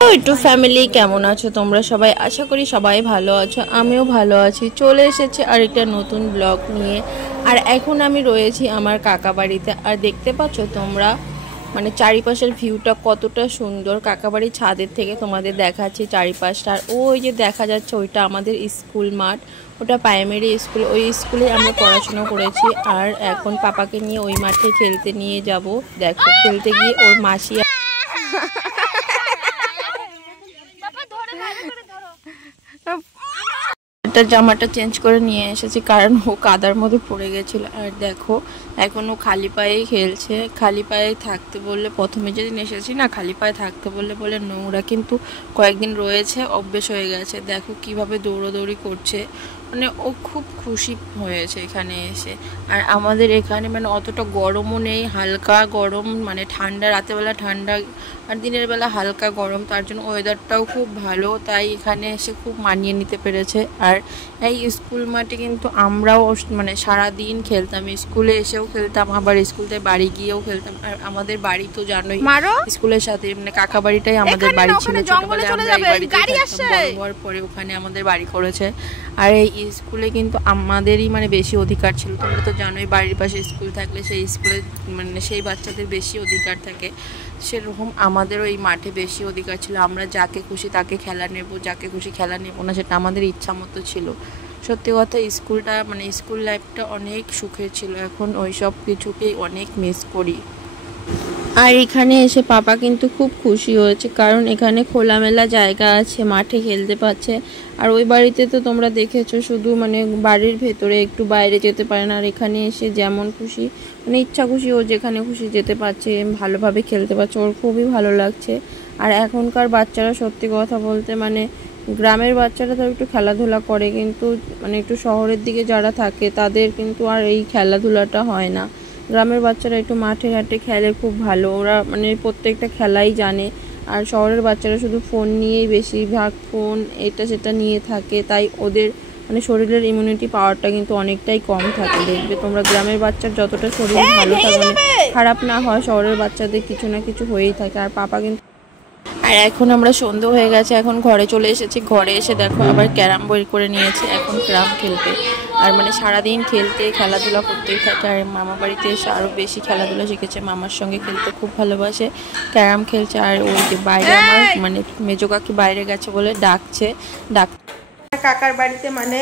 একটু ফ্যামিলি কেমন আছো তোমরা সবাই? আশা করি সবাই ভালো আছো, আমিও ভালো আছি। চলে এসেছি আরেকটা নতুন ব্লগ নিয়ে। আর এখন আমি রয়েছি আমার কাকা বাড়িতে। আর দেখতে পাচ্ছ তোমরা মানে চারিপাশের ভিউটা কতটা সুন্দর। কাকা বাড়ির ছাদের থেকে তোমাদের দেখাচ্ছি চারিপাশটা। আর ওই যে দেখা যাচ্ছে ওইটা আমাদের স্কুল মাঠ, ওটা প্রাইমারি স্কুল। ওই স্কুলে আমরা পড়াশোনা করেছি। আর এখন পাপাকে নিয়ে ওই মাঠে খেলতে নিয়ে যাব। দেখো খেলতে গিয়ে ওর মাসি জামাটা চেঞ্জ করে নিয়ে এসেছি, কারণ ও কাদার মধ্যে পড়ে গেছিল। আর দেখো এখন ও খালি পায়েই খেলছে। খালি পায়ে থাকতে বললে, প্রথমে যেদিন এসেছি না, খালি পায়ে থাকতে বলে নোংরা, কিন্তু কয়েকদিন রয়েছে, অভ্যেস হয়ে গেছে। দেখো কিভাবে দৌড়াদৌড়ি করছে, মানে ও খুব খুশি হয়েছে এখানে এসে। আর আমাদের এখানে মানে অতটা গরমও নেই, হালকা গরম, মানে ঠান্ডা, রাতেরবেলা ঠান্ডা আর দিনের বেলা হালকা গরম। তার জন্য ওয়েদারটাও খুব ভালো, তাই এখানে এসে খুব মানিয়ে নিতে পেরেছে। আর এই স্কুল মাঠে কিন্তু আমরাও মানে সারাদিন খেলতাম, স্কুলে এসেও খেলতাম, আবার স্কুল থেকে বাড়ি গিয়েও খেলতাম। আর আমাদের বাড়ি তো জানোই স্কুলের সাথে, মানে কাকা বাড়িটাই আমাদের বাড়ি ছিল। ছোটবেলায় আমরা এই বাড়িতে হওয়ার পরে ওখানে আমাদের বাড়ি করেছে। আর এই স্কুলে কিন্তু আমাদেরই মানে বেশি অধিকার ছিল। তোমরা তো জানোই বাড়ির পাশে স্কুল থাকলে সেই স্কুলে মানে সেই বাচ্চাদের বেশি অধিকার থাকে, সেরকম আমাদেরও এই মাঠে বেশি অধিকার ছিল। আমরা যাকে খুশি তাকে খেলা নেব, যাকে খুশি খেলা নেব না, সেটা আমাদের ইচ্ছা মতো ছিল। সত্যি কথা স্কুলটা মানে স্কুল লাইফটা অনেক সুখের ছিল। এখন ওই সব কিছুকেই অনেক মিস করি। আর এখানে এসে পাপা কিন্তু খুব খুশি হয়েছে, কারণ এখানে খোলামেলা জায়গা আছে, মাঠে খেলতে পাচ্ছে। আর ওই বাড়িতে তো তোমরা দেখেছো শুধু মানে বাড়ির ভেতরে, একটু বাইরে যেতে পারে না। আর এখানে এসে যেমন খুশি মানে ইচ্ছা খুশি ও যেখানে খুশি যেতে পারছে, ভালোভাবে খেলতে পারছে, ওর খুবই ভালো লাগছে। আর এখনকার বাচ্চারা সত্যি কথা বলতে মানে গ্রামের বাচ্চারা তো একটু খেলাধুলা করে, কিন্তু মানে একটু শহরের দিকে যারা থাকে তাদের কিন্তু আর এই খেলাধুলাটা হয় না। গ্রামের বাচ্চারা একটু মাঠে ঘাটে খেলে খুব ভালো, ওরা মানে প্রত্যেকটা খেলাই জানে। আর শহরের বাচ্চারা শুধু ফোন নিয়েই বেশিরভাগ, ফোন এটা সেটা নিয়ে থাকে, তাই ওদের মানে শরীরের ইমিউনিটি পাওয়ারটা কিন্তু অনেকটাই কম থাকে। দেখবে তোমরা গ্রামের বাচ্চার যতটা শরীর ভালো থাকে, মানে খারাপ না হয়, শহরের বাচ্চাদের কিছু না কিছু হয়েই থাকে। আর পাপা কিন্তু আর এখন আমরা সন্ধ্যে হয়ে গেছে, এখন ঘরে চলে এসেছি। ঘরে এসে দেখো আবার ক্যারাম বই করে নিয়েছে, এখন ক্যারাম খেলতে। আর মানে সারাদিন খেলতে খেলাধুলা করতেই থাকে। আর মামা বাড়িতে এসে আরও বেশি খেলাধুলা শিখেছে, মামার সঙ্গে খেলতে খুব ভালোবাসে, ক্যারাম খেলছে। আর ওই যে বাইরে আমার মানে মেজো কাকি বাইরে গেছে বলে ডাকছে। কাকার বাড়িতে মানে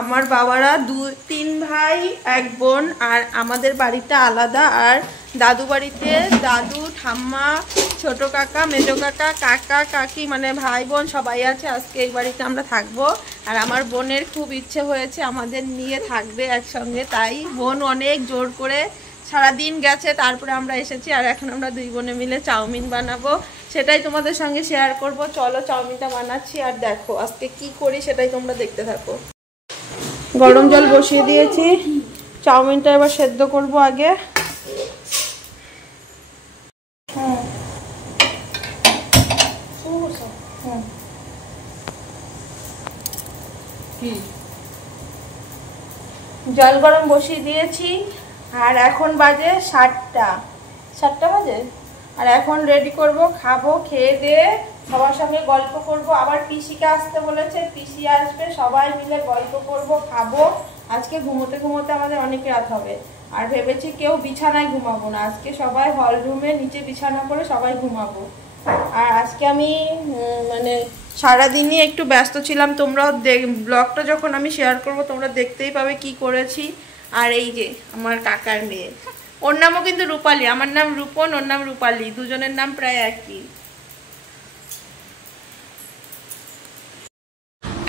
আমার বাবারা 2-3 ভাই 1 বোন, আর আমাদের বাড়িটা আলাদা। আর দাদু বাড়িতে দাদু, ঠাম্মা, ছোট কাকা, মেজো কাকা, কাকা কাকি মানে ভাই বোন সবাই আছে। আজকে এই বাড়িতে আমরা থাকবো। আর আমার বোনের খুব ইচ্ছে হয়েছে আমাদের নিয়ে থাকবে একসঙ্গে, তাই বোন অনেক জোর করে সারাদিন গেছে, তারপরে আমরা এসেছি। আর এখন আমরা 2 বোনে মিলে চাউমিন বানাবো, সেটাই তোমাদের সঙ্গে শেয়ার করব। চলো চাউমিনটা বানাচ্ছি, আর দেখো আজকে কি করি সেটাই তোমরা দেখতে থাকো। গরম জল বসিয়ে দিয়েছি, চাউমিনটা এবার সেদ্ধ করব আগে। জল গরম বসিয়ে দিয়েছি, আর এখন বাজে 7টা বাজে। আর এখন রেডি করব, খাবো, খেয়ে দিয়ে সবার সঙ্গে গল্প করব। আবার পিসিকে আসতে বলেছে, পিসি আসবে, সবাই মিলে গল্প করব, খাবো। আজকে ঘুমোতে ঘুমোতে আমাদের অনেক রাত হবে। আর ভেবেছি কেউ বিছানায় ঘুমাবো না, আজকে সবাই হল রুমে নিচে বিছানা করে সবাই ঘুমাবো। আর আজকে আমি মানে সারাদিনই একটু ব্যস্ত ছিলাম। তোমরাও ব্লগটা যখন আমি শেয়ার করব তোমরা দেখতেই পাবে কি করেছি। আর এই যে আমার কাকার মেয়ে, ওর নামও কিন্তু রূপালী, আমার নাম রূপন, ওর নাম রূপালী, দুজনের নাম প্রায় একই।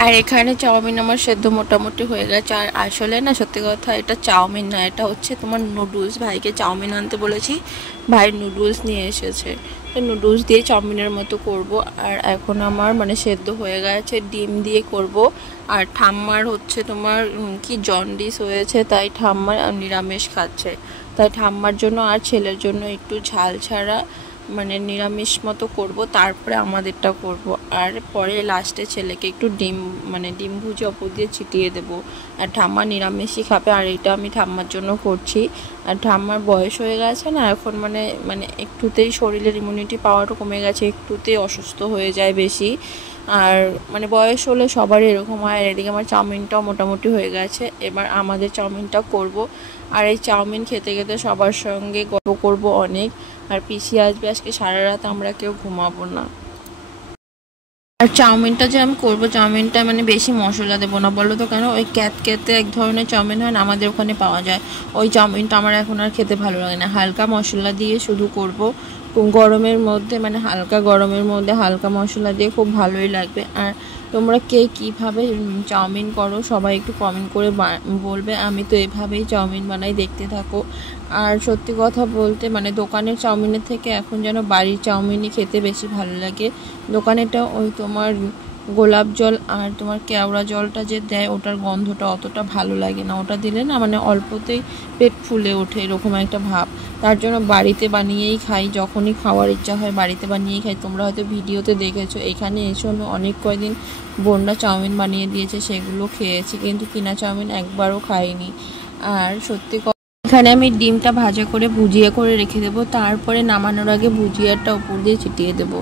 আর এখানে চাউমিন আমার সেদ্ধ মোটামুটি হয়ে গেছে। আর আসলে না সত্যি কথা এটা চাউমিন না, এটা হচ্ছে তোমার নুডলস। ভাইকে চাউমিন আনতে বলেছি, ভাই নুডলস নিয়ে এসেছে, তো নুডলস দিয়ে চাউমিনের মতো করব। আর এখন আমার মানে সেদ্ধ হয়ে গেছে, ডিম দিয়ে করব। আর ঠাম্মার হচ্ছে তোমার কি জন্ডিস হয়েছে, তাই ঠাম্মা নিরামিষ খাচ্ছে, তাই ঠাম্মার জন্য আর ছেলের জন্য একটু ঝাল ছাড়া মানে নিরামিষ মতো করব, তারপরে আমাদেরটা করব। আর পরে লাস্টে ছেলেকে একটু ডিম মানে ডিম ভুজে ওপর দিয়ে ছিটিয়ে দেবো। আর ঠাম্মা নিরামিষই খাবে, আর এটা আমি ঠাম্মার জন্য করছি। আর ঠাম্মার বয়স হয়ে গেছে না এখন, মানে মানে একটুতেই শরীরের ইমিউনিটি পাওয়ারও কমে গেছে, একটুতেই অসুস্থ হয়ে যায় বেশি। আর মানে বয়স হলে সবারই এরকম হয়। আর এদিকে আমার চাউমিনটাও মোটামুটি হয়ে গেছে, এবার আমাদের চাউমিনটা করব। আর এই চাউমিন খেতে খেতে সবার সঙ্গে গল্প করব অনেক। আর পিসি আসবে আজকে, সারা রাত আমরা কেউ ঘুমাবো না। আর চাউমিনটা যে আমি করবো, চাউমিনটা মানে বেশি মশলা দেবো না, বলো তো কেন? ওই ক্যাতক্যাতে এক ধরনের চাউমিন হয় না, আমাদের ওখানে পাওয়া যায়, ওই চাউমিনটা আমার এখন আর খেতে ভালো লাগে না। হালকা মশলা দিয়ে শুধু করব, গরমের মধ্যে মানে হালকা গরমের মধ্যে হালকা মশলা দিয়ে খুব ভালোই লাগবে। আর তোমরা কে কীভাবে চাউমিন করো সবাই একটু কমেন্ট করে বলবে। আমি তো এভাবেই চাউমিন বানাই, দেখতে থাকো। আর সত্যি কথা বলতে মানে দোকানের চাউমিনের থেকে এখন যেন বাড়ির চাউমিনই খেতে বেশি ভালো লাগে। দোকানেটা ওই তোমার গোলাপ জল আর তোমার কেওড়া জলটা যে দেয়, ওটার গন্ধটা অতটা ভালো লাগে না, ওটা দিলে না মানে অল্পতেই পেট ফুলে ওঠে, এরকম একটা ভাব। তার জন্য বাড়িতে বানিয়েই খাই, যখনই খাওয়ার ইচ্ছা হয় বাড়িতে বানিয়েই খাই। তোমরা হয়তো ভিডিওতে দেখেছো, এখানে এসে আমি অনেক কয়দিন বোনরা চাউমিন বানিয়ে দিয়েছে, সেগুলো খেয়েছি, কিন্তু কিনা চাউমিন একবারও খাইনি। আর সত্যি এখানে আমি ডিমটা ভাজা করে ভুজিয়া করে রেখে দেবো, তারপরে নামানোর আগে ভুজিয়াটা উপর দিয়ে ছিটিয়ে দেবো।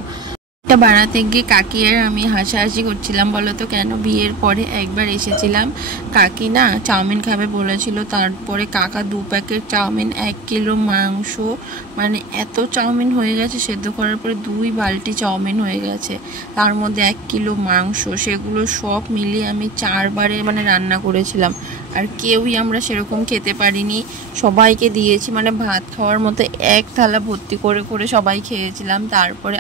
এটা বানাতে গিয়ে কাকি আর আমি হাসাহাসি করছিলাম, বলো তো কেন? বিয়ের পরে একবার এসেছিলাম, কাকি না চাউমিন খাবে বলেছিল, তারপরে কাকা 2 প্যাকেট চাউমিন, 1 কিলো মাংস, মানে এত চাউমিন হয়ে গেছে, সেদ্ধ করার পরে 2 বালতি চাউমিন হয়ে গেছে, তার মধ্যে 1 কিলো মাংস, সেগুলো সব মিলিয়ে আমি 4 বারে মানে রান্না করেছিলাম। আর কেউই আমরা সেরকম খেতে পারিনি, সবাইকে দিয়েছি, মানে ভাত খাওয়ার মতো এক থালা ভর্তি করে করে সবাই খেয়েছিলাম। তারপরে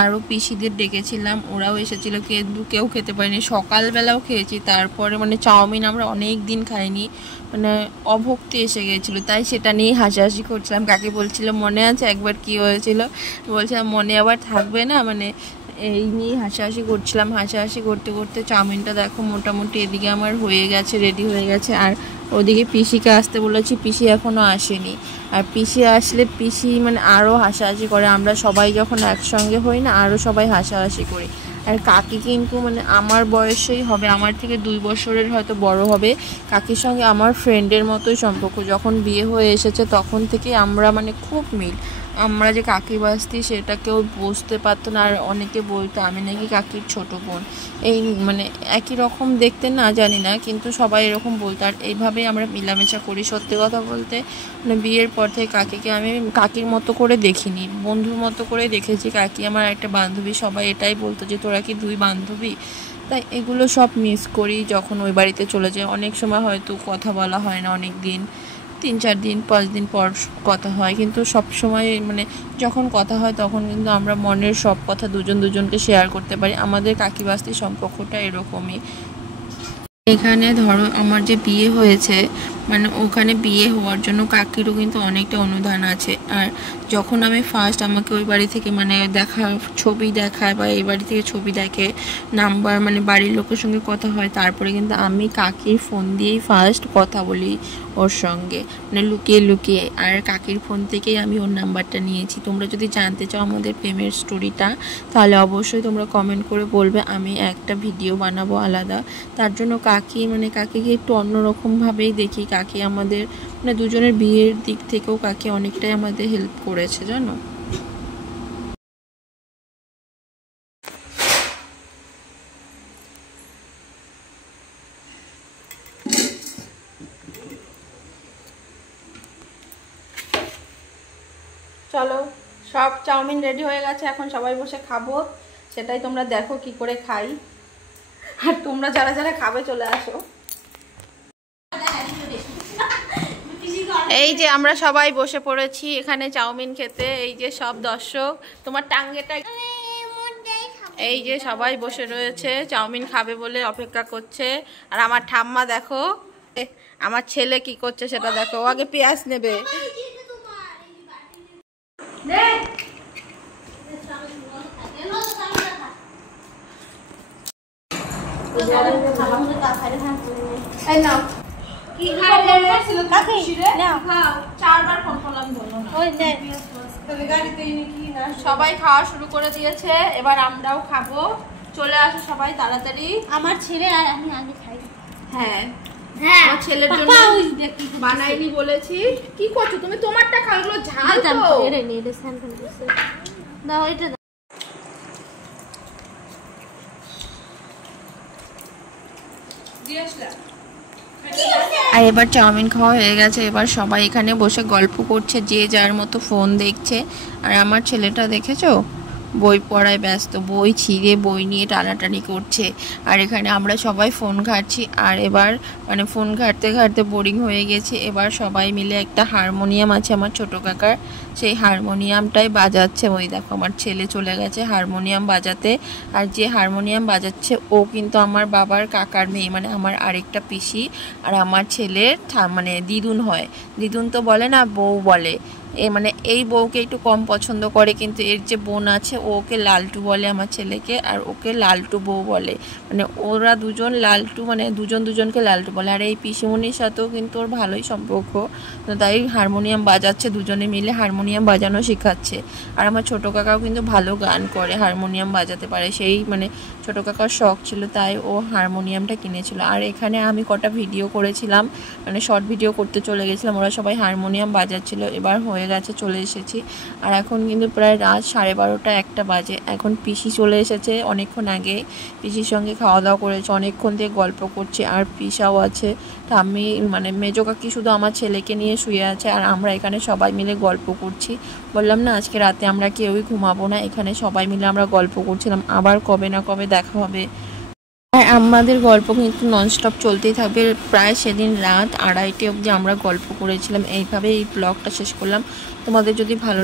আরও পিসিদের ডেকেছিলাম, ওরাও এসেছিলো, কিন্তু কেউ খেতে পারিনি। সকালবেলাও খেয়েছি, তারপরে মানে চাউমিন আমরা অনেক দিন খাইনি, মানে অভক্তি এসে গিয়েছিলো, তাই সেটা নিয়েই হাসাহাসি করছিলাম। কাকে বলছিল মনে আছে একবার কি হয়েছিল, বলছিলাম মনে আবার থাকবে না, মানে এই নিয়েই হাসাহাসি করছিলাম। হাসাহাসি করতে করতে চাউমিনটা দেখো মোটামুটি এদিকে আমার হয়ে গেছে, রেডি হয়ে গেছে। আর ওদিকে পিসিকে আসতে বলেছি, পিসি এখনও আসেনি। আর পিসি আসলে পিসি মানে আরও হাসাহাসি করে, আমরা সবাই যখন একসঙ্গে হই না আরও সবাই হাসাহাসি করি। আর কাকি কিন্তু মানে আমার বয়সেই হবে, আমার থেকে 2 বছরের হয়তো বড় হবে। কাকির সঙ্গে আমার ফ্রেন্ডের মতোই সম্পর্ক, যখন বিয়ে হয়ে এসেছে তখন থেকে আমরা মানে খুব মিল। আমরা যে কাকি বাস্তি সেটা কেউ বুঝতে পারতো না, আর অনেকে বলতো আমি নাকি কাকির ছোট বোন, এই মানে একই রকম দেখতে না জানি না, কিন্তু সবাই এরকম বলতো। আর এইভাবেই আমরা মিলামেশা করি। সত্যি কথা বলতে মানে বিয়ের পর থেকে কাকিকে আমি কাকির মতো করে দেখিনি, বন্ধুর মতো করে দেখেছি। কাকি আমার একটা বান্ধবী, সবাই এটাই বলতো যে তোরা কি 2 বান্ধবী। তাই এগুলো সব মিস করি যখন ওই বাড়িতে চলে যায়। অনেক সময় হয়তো কথা বলা হয় না, অনেক দিন 3-4 দিন 5 দিন পর কথা হয়, কিন্তু সব সময় মানে যখন কথা হয় তখন কিন্তু আমরা মনের সব কথা দুজনকে শেয়ার করতে পারি। আমাদের কাকি বাস্তির সম্পর্কটা এরকমই। এখানে ধরো আমার যে বিয়ে হয়েছে, মানে ওখানে বিয়ে হওয়ার জন্য কাকিরও কিন্তু অনেকটা অনুদান আছে। আর যখন আমি ফার্স্ট আমাকে ওই বাড়ি থেকে মানে ছবি দেখায় বা এই বাড়ি থেকে ছবি দেখে, নাম্বার মানে বাড়ির লোকের সঙ্গে কথা হয়, তারপরে কিন্তু আমি কাকির ফোন দিয়েই ফার্স্ট কথা বলি ওর সঙ্গে, মানে লুকিয়ে লুকিয়ে। আর কাকির ফোন থেকেই আমি ওর নাম্বারটা নিয়েছি। তোমরা যদি জানতে চাও আমাদের প্রেমের স্টোরিটা, তাহলে অবশ্যই তোমরা কমেন্ট করে বলবে, আমি একটা ভিডিও বানাবো আলাদা। তার জন্য কাকিকে একটু অন্যরকমভাবেই দেখি। কাকি আমাদের মানে দুজনের বিয়ের দিক থেকেও কাকি অনেকটাই আমাদের হেল্প করেছে, জানো। চলো, সব চাউমিন রেডি হয়ে গেছে, এখন সবাই বসে খাবো, সেটাই তোমরা দেখো কি করে খাই। আর তোমরা যারা যারা খাবে চলে আসো। এই যে আমরা সবাই বসে পড়েছি এখানে চাউমিন খেতে, এই যে সব দর্শক, তোমার টাঙ্গেটা এই যে সবাই বসে রয়েছে চাউমিন খাবে বলে অপেক্ষা করছে। আর আমার ঠাম্মা দেখো, আমার ছেলে কি করছে সেটা দেখো, ও আগে পেঁয়াজ নেবে। চারবার ফোন করলাম, ধরো না। সবাই খাওয়া শুরু করে দিয়েছে, এবার আমরাও খাবো। চলে আসো সবাই তাড়াতাড়ি। আমার ছেলে আর আমি আগে খাই। হ্যাঁ হ্যাঁ, আমার ছেলের জন্য বানাইনি বলেছি। কি করছো তুমি? তোমারটা খাও, এগুলো ঝাল তো। দাও এটা। আর এবার চাউমিন খাওয়া হয়ে গেছে, এবার সবাই এখানে বসে গল্প করছে, যে যার মতো ফোন দেখছে। আর আমার ছেলেটা দেখেছো বই পড়ায় ব্যস্ত, বই ছিঁড়ে বই নিয়ে টানাটানি করছে। আর এখানে আমরা সবাই ফোন ঘাঁটছি। আর এবার মানে ফোন ঘাঁটতে ঘাঁটতে বোরিং হয়ে গেছে। এবার সবাই মিলে একটা হারমোনিয়াম আছে আমার ছোটো কাকার, সেই হারমোনিয়ামটাই বাজাচ্ছে। ওই দেখো আমার ছেলে চলে গেছে হারমোনিয়াম বাজাতে। আর যে হারমোনিয়াম বাজাচ্ছে ও কিন্তু আমার বাবার কাকার মেয়ে, মানে আমার আরেকটা পিসি। আর আমার ছেলের মানে দিদুন হয়। দিদুন তো বলে না, বউ বলে। মানে এই বউকে একটু কম পছন্দ করে, কিন্তু এর যে বোন আছে ওকে লালটু বলে আমার ছেলেকে, আর ওকে লালটু বউ বলে। মানে ওরা দুজন লালটু, মানে দুজন দুজনকে লালটু বলে। আর এই পিসিমণির সাথেও কিন্তু ওর ভালোই সম্পর্ক, তো তাই হারমোনিয়াম বাজাচ্ছে, দুজনে মিলে হারমোনিয়াম বাজানো শেখাচ্ছে। আর আমার ছোটো কাকাও কিন্তু ভালো গান করে, হারমোনিয়াম বাজাতে পারে। সেই মানে ছোটো কাকার শখ ছিল, তাই ও হারমোনিয়ামটা কিনেছিল। আর এখানে আমি কটা ভিডিও করেছিলাম, মানে শর্ট ভিডিও করতে চলে গেছিলাম, ওরা সবাই হারমোনিয়াম বাজাচ্ছিল। এবার হয়ে গেছে, চলে এসেছি। আর এখন কিন্তু প্রায় রাত 12:30 1টা বাজে। এখন পিসি চলে এসেছে অনেকক্ষণ আগে, পিসির সঙ্গে খাওয়া দাওয়া করেছে, অনেকক্ষণ থেকে গল্প করছে। আর পিসাও আছে, ঠাম্মি মানে মেজো কাকি শুধু আমার ছেলেকে নিয়ে শুয়ে আছে। আর আমরা এখানে সবাই মিলে গল্প করছি। বললাম না আজকে রাতে আমরা কেউই ঘুমাবো না, এখানে সবাই মিলে আমরা গল্প করছিলাম, আবার কবে না কবে দেখা হবে। আর আমাদের গল্প কিন্তু ননস্টপ চলতেই থাকবে। প্রায় সেদিন রাত 2:30 অবধি আমরা গল্প করেছিলাম। এইভাবে এই ব্লগটা শেষ করলাম। তোমাদের যদি ভালো